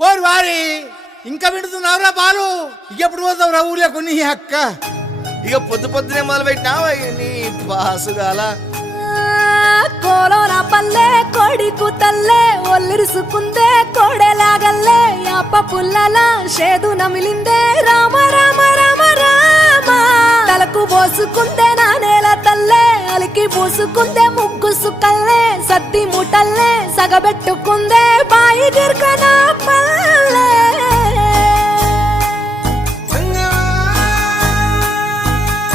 ఓరు వారి ఇంకా వింటున్నావురా బాలు ఎప్పుడు పోతావురా ఊళ్ళో కొన్ని అక్క ఇక పొద్దు పొద్దునే మొదలు పెట్టినావా నీ బాసుగాల కోలోన పల్లె కోడి కూతల్లే ఒల్లిరుసుకుందే కోడెలాగల్లే యాప పుల్లల షేదు నమిలిందే రామ రామ రామ రామ తలకు పోసుకుందే నానేల తల్లే అలికి పూసుకుందే ముగ్గు సుక్కల్లే సత్తి మూటల్లే సగబెట్టుకుందే బాయి గిర్కన పల్లె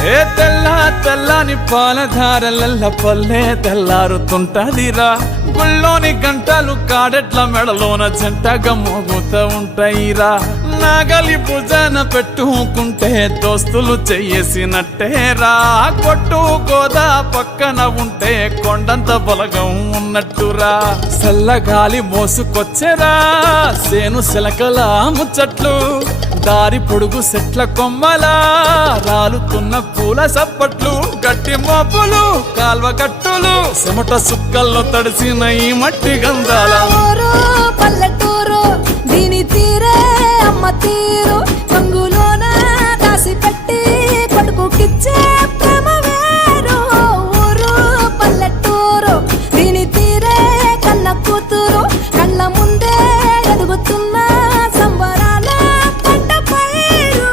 ఏ తెల్ల తెల్లని పాలధారలల్ల పల్లె తెల్లారుతుంటదిరా గుళ్ళోని గంటలు కాడెట్ల మెడలోన జంటగా మోగుతూ ఉంటాయిరా నాగలి భుజాన పెట్టుకుంటే దోస్తులు చెయ్యేసినట్టేరా కొట్టు గోదా పక్కన ఉంటే కొండంత బలగం ఉన్నట్టురా చల్లగాలి మోసుకొచ్చెరా సేను శిలకల ముచ్చట్లు దారి పొడుగు సెట్ల కొమ్మలా రాలుతున్న పూల సప్పట్లు గట్టి మోపులు కాల్వ కట్టులు చెమట సుక్కల్లో తడిసిన ఈ మట్టి గంధాల పల్లెటూరు దీని తీరే అమ్మ తీరు కంగులోన దాసి పెట్టి కొడుకుకిచ్చే ప్రేమ వేరు ఊరు పల్లెటూరు దీని తీరే కన్న కూతురు కళ్ళ ముందే ఎదుగుతున్న సంబరాల పంట పైరు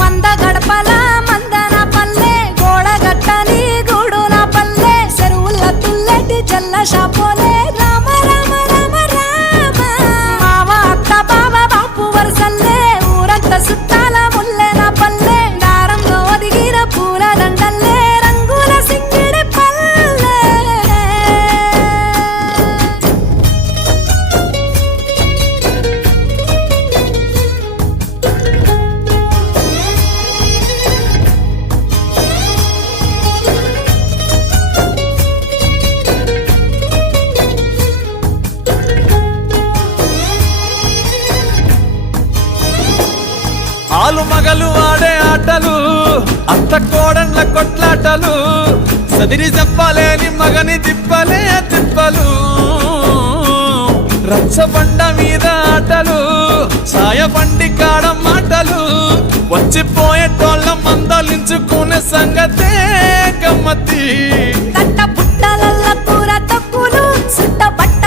వంద గడపల మందన పల్లె గోడ గట్టని గూడున పల్లె చెరువుల తుల్లెటి జల్ల షాపోలే రామ రామ రామ రామ మావ అత్త బావ బాపు వరసల్లే ఊరంత సుట్టాల ముల్లెన పల్లె దారంలో ఒదిగిన పూల దండల్లే రంగుల సింగిడి పల్లె ఆలు మగలు ఆడే ఆటలు అత్త కోడన్ల కొట్లాటలు సదిరి చెప్పలేని మగని తిప్పలే తిప్పలు రచ్చబండ మీద ఆటలు సాయబండి కాడ మాటలు వచ్చిపోయేటోళ్ళ మందలించుకునే సంగతే గమ్మతి తట్ట పుట్టలల్ల కూర తక్కులు సుట్ట బట్ట